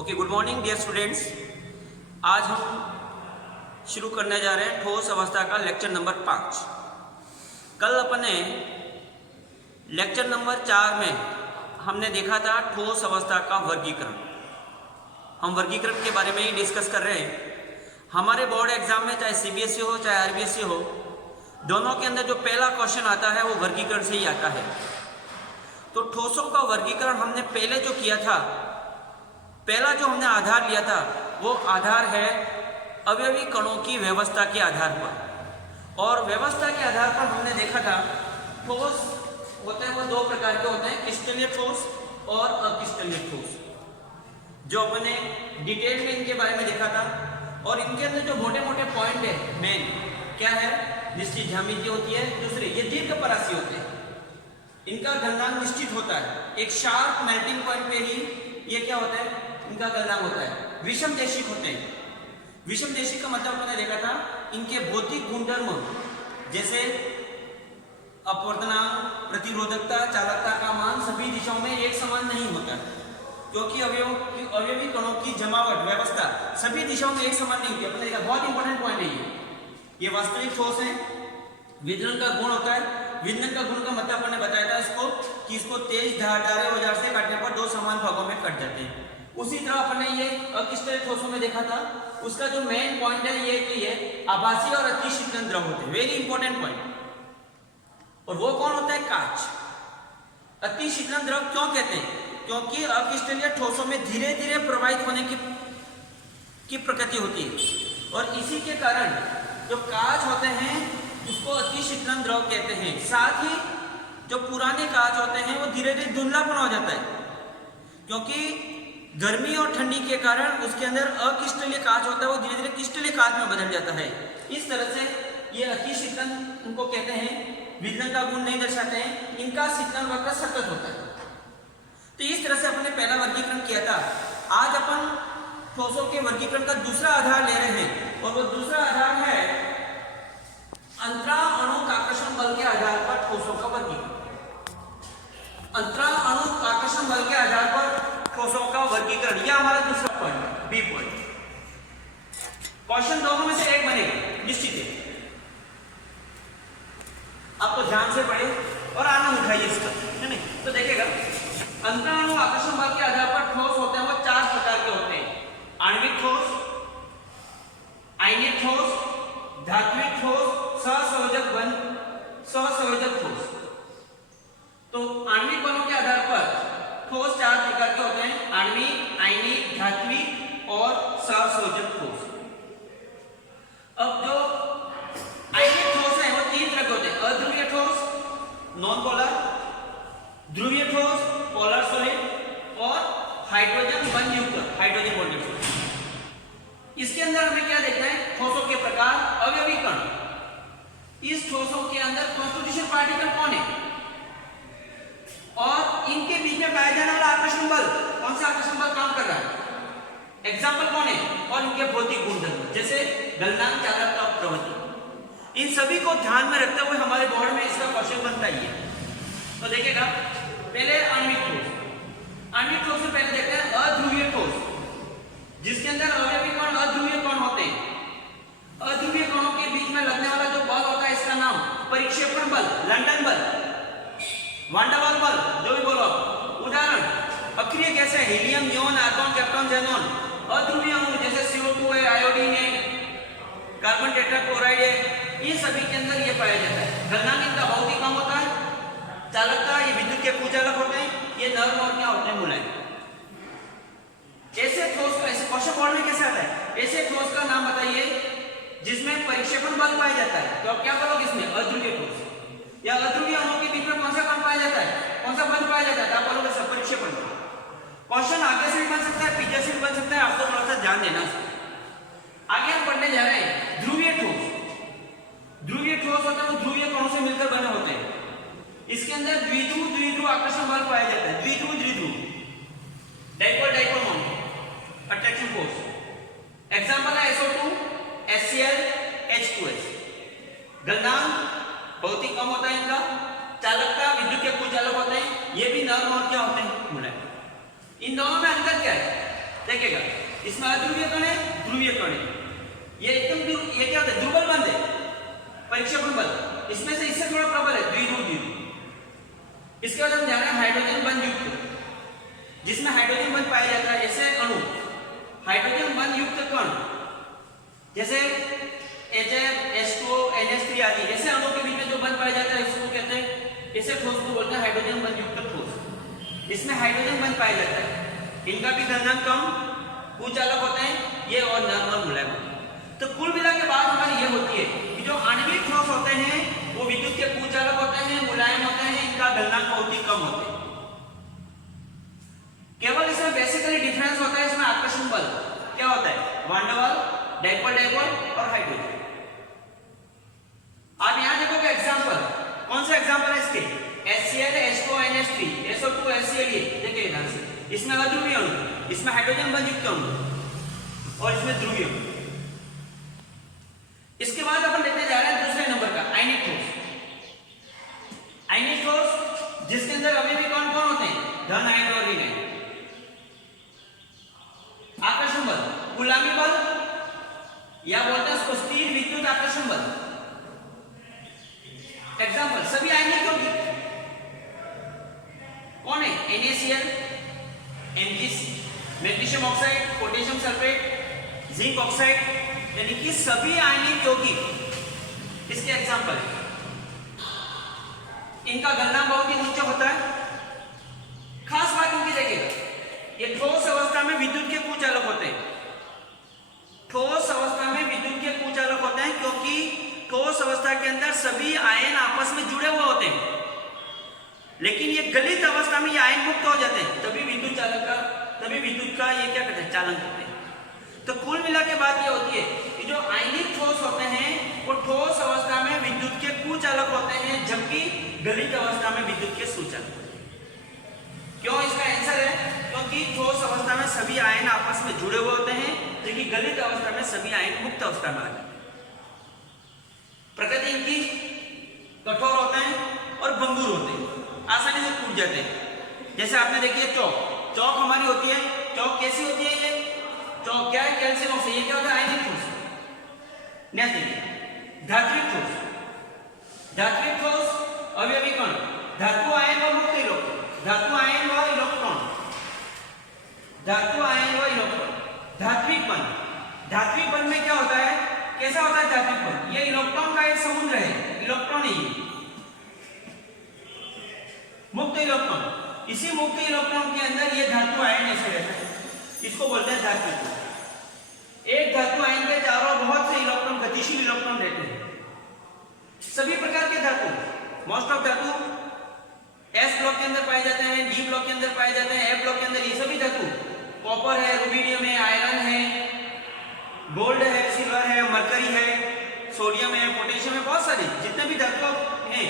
Okay, good morning dear students. आज हम शुरू करने जा रहे हैं ठोस अवस्था का लेक्चर नंबर 5। कल अपने लेक्चर नंबर 4 में हमने देखा था ठोस अवस्था का वर्गीकरण। हम वर्गीकरण के बारे में ही डिस्कस कर रहे हैं। हमारे बोर्ड एग्जाम में चाहे सीबीएसई हो चाहे आरबीएसई हो, दोनों के अंदर जो पहला क्वेश्चन आता है वो वर्गीकरण से ही आता है। तो ठोसों का वर्गीकरण हमने पहले जो किया था, पहला जो हमने आधार लिया था वो आधार है अवयवी कणों की व्यवस्था के आधार पर। और व्यवस्था के आधार पर हमने देखा था ठोस होते हैं वो दो प्रकार के होते हैं, क्रिस्टलीय ठोस और अक्रिस्टलीय ठोस, जो अपने डिटेल में इनके बारे में देखा था। और इनके अंदर जो मोटे मोटे पॉइंट है मेन क्या है, निश्चित ज्यामिति होती है। दूसरे ये दीर्घपरासी होते हैं, इनका गलनांक निश्चित होता है। एक शार्प मेल्टिंग पॉइंट पे ही ये क्या होता है, इनका गलनांक होता है। विषम देशिक होते हैं। विषम देशिक का मतलब मैंने देखा था इनके भौतिक गुणधर्म जैसे अपवर्तनांक, प्रतिरोधकता, चालकता का मान सभी दिशाओं में एक समान नहीं होता, क्योंकि अवयवी कणों की जमावट व्यवस्था सभी दिशाओं में एक समान नहीं होती। अपने देखा बहुत इंपॉर्टेंट पॉइंट है ये वास्तविक ठोस है। विदलन का गुण होता है। विदलन का गुण का मतलब मैंने बताया था इसको कि इसको तेज धारदार औजार से काटने पर दो समान भागों में कट जाते हैं। उसी तरह अपने ये अक्रिस्टलीय ठोसों में देखा था, उसका जो मेन पॉइंट है ये कि ये आभासी और अति शीतलन द्रव होते हैं। Very important point. और वो कौन होता है, कांच। अति शीतलन द्रव क्यों कहते हैं, क्योंकि अक्रिस्टलीय ठोसों में धीरे धीरे प्रवाहित होने की प्रकृति होती है। और इसी के कारण जो कांच होते हैं उसको अति शीतलन द्रव कहते हैं। साथ ही जो पुराने कांच होते हैं वो धीरे धीरे धुंधलापन हो जाता है, क्योंकि गर्मी और ठंडी के कारण उसके अंदर अक्रिस्टलीय कांच होता है वो धीरे धीरे क्रिस्टलीय कांच में बदल जाता है। इस तरह से ये अति शीतलन उनको कहते हैं। विदलन का गुण नहीं दर्शाते हैं, इनका शीतलन वक्र सतत होता है। तो इस तरह से अपने पहला वर्गीकरण किया था। आज अपन ठोसों के वर्गीकरण का दूसरा आधार ले रहे हैं, और वो दूसरा आधार है अंतराल अणु आकर्षण बल के आधार पर ठोसों का वर्गीकरण। अंतराल अणु आकर्षण बल के आधार पर ठोसों का वर्गीकरण, यह हमारा दूसरा पॉइंट, बी पॉइंट। क्वेश्चन दोनों में से एक बनेगा निश्चित है। आपको ध्यान से पढ़े और आनंद उठाइए इसका, है नहीं? तो देखिएगा, अंतराल अणु आकर्षण बल के आधार पर ठोस होते हैं वो चार प्रकार के होते हैं। आणविक ठोस, आयनिक ठोस, धात्विक ठोस, सहसंयोजक ठोस। तो आणविक बलों के आधार पर ठोस चार प्रकार के होते हैं, आणविक, आयनिक, धात्विक और सहसंयोजक ठोस। अब जो आयनिक ठोस है वो तीन तरह के होते हैं, अध्रुवीय ठोस नॉन पोलर, ध्रुवीय ठोस पोलर सॉलिड, और हाइड्रोजन बंध युक्त हाइड्रोजन बॉन्डेड ठोस। इसके अंदर हमें क्या देखना है, ठोसों के प्रकार, अवयवी कण। इस ठोसों के अंदर कॉन्स्टिट्यूशन पार्टिकल कौन है और इनके बीच में पाया जाने वाला आकर्षण बल, कौन सा आकर्षण बल काम कर रहा है, एग्जाम्पल कौन है, और इनके भौतिक गुणधर्म जैसे गलनांक, चालकता और प्रवृत्ति। इन सभी को ध्यान में रखते हुए हमारे बोर्ड में इसका क्वेश्चन बनता ही है। तो देखिएगा, पहले आणविक ठोस। आणविक ठोस में पहले देखते हैं अध्रुवीय ठोस, जिसके अंदर अवयवी कण अध्रुवीय कण होते हैं। अध्रुवीय कणों के बीच में लगने वाला जो बल होता है इसका नाम परिक्षेपण बल, लंदन बल, वांडावाल बल, जो भी बोलो। उदाहरण, अक्रिय गैस है helium, neon, argon, krypton, xenon. अध्रुवीय अणु जैसे CO2 है, आयोडीन है, कार्बन टेट्राक्लोराइड है, इन सभी के अंदर ये पाया जाता है। गलनांक इनका बहुत ही कम होता है। चालकता, ये विद्युत के कुचालक होते हैं, ये नर्म और क्या होते हैं, मुलायम। ऐसे ठोस का, ऐसे क्वेश्चन बोर्ड में कैसे आता है, ऐसे ठोस का नाम बताइए जिसमें परिक्षेपण बल पाया जाता है। तो आप क्या करोगे इसमें, अध्रुवीय ठोस। या अध्रुवीय अणुओं के बीच में कौन सा कण पाया जाता है, कौन सा बल पाया जाता है, आप बोलोगे सब परिक्षेपण बल। क्वेश्चन आगे से भी बन सकता है, पीछे से भी बन सकता है, आपको थोड़ा सा ध्यान देना। आगे हम पढ़ने जा रहे हैं ध्रुवीय ठोस। ध्रुवीय ठोस होते हैं वो ध्रुवीय कणों से मिलकर बने होते हैं। इसके अंदर द्विध्रुव द्विध्रुव आकर्षण बल पाया जाता है। द्विध्रुव द्विध्रुव, dipole dipole moment, attraction force. Example है SO2, HCl, H2S। गलनांक बहुत ही कम होता है इनका। चालकता, विद्युत के कुचालक होते हैं, ये भी नर्म और क्या होते हैं, मुलायम। इन दोनों में अंतर क्या है, देखिएगा इसमें अध्रुवीय कण है, ध्रुवीय कण है, ये एकदम ये क्या होता है ध्रुवल बंध है, परिक्षेपण बल इसमें से इससे थोड़ा प्रबल है, द्विध्रुव द्विध्रुव। इसके बाद हम ध्यान रखें हाइड्रोजन बंध युक्त, जिसमें हाइड्रोजन बंध पाया जाता है ऐसे अणु, हाइड्रोजन बंध युक्त कण जैसे HF, H2O, NH3 आदि ऐसे अणुओं के बीच में जो बंध पाया जाता है इसको कहते हैं, ऐसे ठोस को बोलते हैं हाइड्रोजन बंध युक्त ठोस। इसमें हाइड्रोजन बंध पाया जाता है, इनका भी गलनांक कम, कुचालक होते हैं ये और नरम और मुलायम। तो कुल मिला के बात हमारी ये होती है कि जो आणविक ठोस होते हैं वो विद्युत के कुचालक होते हैं, मुलायम होते हैं, इनका गलनांक बहुत ही कम होते हैं। केवल इसमें बेसिकली डिफरेंस होता है, इसमें आकर्षण बल क्या होता है, वान डेर वाल, डाइपोल डाइपोल और हाइड्रोजन। आप यहां देखोगे एग्जांपल, कौन सा एग्जांपल है इसके, HCl, H2O, NH3, SO2, HCl, देखिए ध्यान से, इसमें अध्रुवीय अणु, इसमें हाइड्रोजन बंध युक्त अणु और इसमें ध्रुवीय अणु। इसके बाद अपन लेते जा रहे हैं दूसरे नंबर का आयनिक ठोस। आयनिक ठोस जिसके अंदर अवयवी कौन कौन होते हैं, धन आयन और ऋण आयन। आकर्षण बल, गुलामी बल या बोलते हैं उसको स्थिर विद्युत आकर्षण बल। एग्जांपल सभी आयनिक यौगिक कौन है, NaCl, Mgc, magnesium oxide, potassium sulphate, zinc oxide, यानी कि सभी आयनिक यौगिक इसके एग्जांपल है। इनका गलनांक बहुत ही उच्च होता है। खास बात इनकी देखिएगा, ये ठोस अवस्था में विद्युत के कुचालक होते हैं, ठोस अवस्था में विद्युत के कुचालक होते हैं क्योंकि ठोस अवस्था के अंदर सभी आयन आपस में जुड़े हुए होते हैं, लेकिन ये गलित अवस्था में ये आयन मुक्त हो जाते हैं, तभी विद्युत का ये क्या करते हैं, चालन करते हैं। तो कुल मिला के बात ये होती है कि जो आयनिक ठोस होते हैं वो ठोस अवस्था में विद्युत के कुचालक होते हैं, जबकि गलित अवस्था में विद्युत के सुचालक होते हैं। क्यों, इसका आंसर है क्योंकि ठोस अवस्था में सभी आयन आपस में जुड़े हुए होते हैं, जबकि गलित अवस्था में सभी आयन मुक्त अवस्था में आ जाते हैं। प्रकृति इनकी कठोर होते हैं और भंगुर होते हैं, आसानी से टूट जाते हैं। जैसे आपने देखिए चौक हमारी होती है, चौक कैसी होती है, ये चौक क्या है, कैल्शियम ऑक्साइड, ये क्या होता है, आयनिक ठोस। नेक्स्ट देखिए धात्विक ठोस। धात्विक ठोस अवयवी कण, धातु आयन व मुक्त इलेक्ट्रॉन, धातु आयन व इलेक्ट्रॉन, धातु आयन व इलेक्ट्रॉन। धात्विक बंध, धात्विक बंध में क्या होता है, कैसा होता है धात्विक बंध, ये इलेक्ट्रॉन का एक समुद्र है, इलेक्ट्रॉन है ये मुक्त इलेक्ट्रॉन, इसी मुक्त इलेक्ट्रॉन के अंदर ये धातु आयन ऐसे रहता है, इसको बोलते हैं धात्विक। एक धातु आयन के चारों बहुत से इलेक्ट्रॉन, गतिशील इलेक्ट्रॉन रहते हैं। सभी प्रकार के धातु, मोस्ट ऑफ धातु S ब्लॉक के अंदर पाए जाते हैं, D ब्लॉक के अंदर पाए जाते हैं, F ब्लॉक के अंदर, ये सभी धातु, कॉपर है, रुबिडियम है, आयरन है, गोल्ड है, सिल्वर है, मरकरी है, सोडियम है, पोटेशियम है, बहुत सारे जितने भी धातु हैं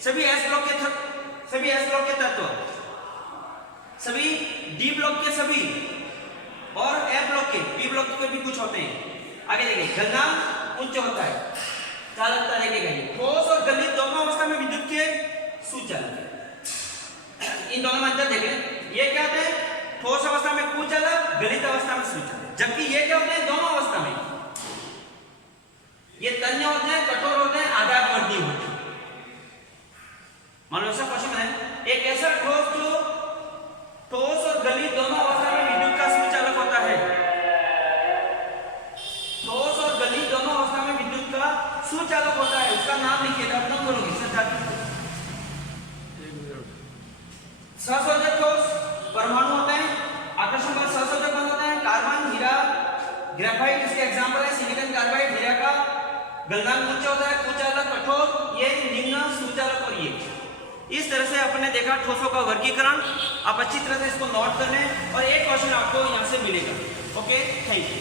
सभी S ब्लॉक के तत्व, सभी D ब्लॉक के सभी और F ब्लॉक के, B ब्लॉक के भी कुछ होते हैं। आगे देखिए गलनांक उच्च होता है, चालकता देखिएगा ठोस और गलित दोनों अवस्था में विद्युत के सुचालक। इन दोनों में अंतर देखें, ये क्या होते हैं, ठोस अवस्था में कुचालक, गलित अवस्था में सुचालक, जबकि ये क्या होते हैं, दोनों अवस्था में ये तन्य होते हैं, कठोर होते हैं, आघातवर्ती होते हैं। मान लो ऐसा क्वेश्चन है, एक ऐसा ठोस जो ठोस और गलित दोनों अवस्था में विद्युत का सुचालक होता है, ठोस और गलित दोनों अवस्था में विद्युत का सुचालक होता है, उसका नाम लिखिएगा, अपना बोलोगे सहसंयोजक ठोस परमाणु होते हैं, आकर्षण बल सहसंयोजक बंध होते हैं, कार्बन, हीरा, ग्रेफाइट इसके एग्जांपल है, सिलिकॉन कार्बाइड, हीरा का गलनांक उच्च होता है, कुचालक कठोर, ये निम्न सुचालक। और ये इस तरह से अपने देखा ठोसों का वर्गीकरण, आप अच्छी तरह से इसको नोट कर लें और एक क्वेश्चन आपको यहां से मिलेगा। Okay, thank you.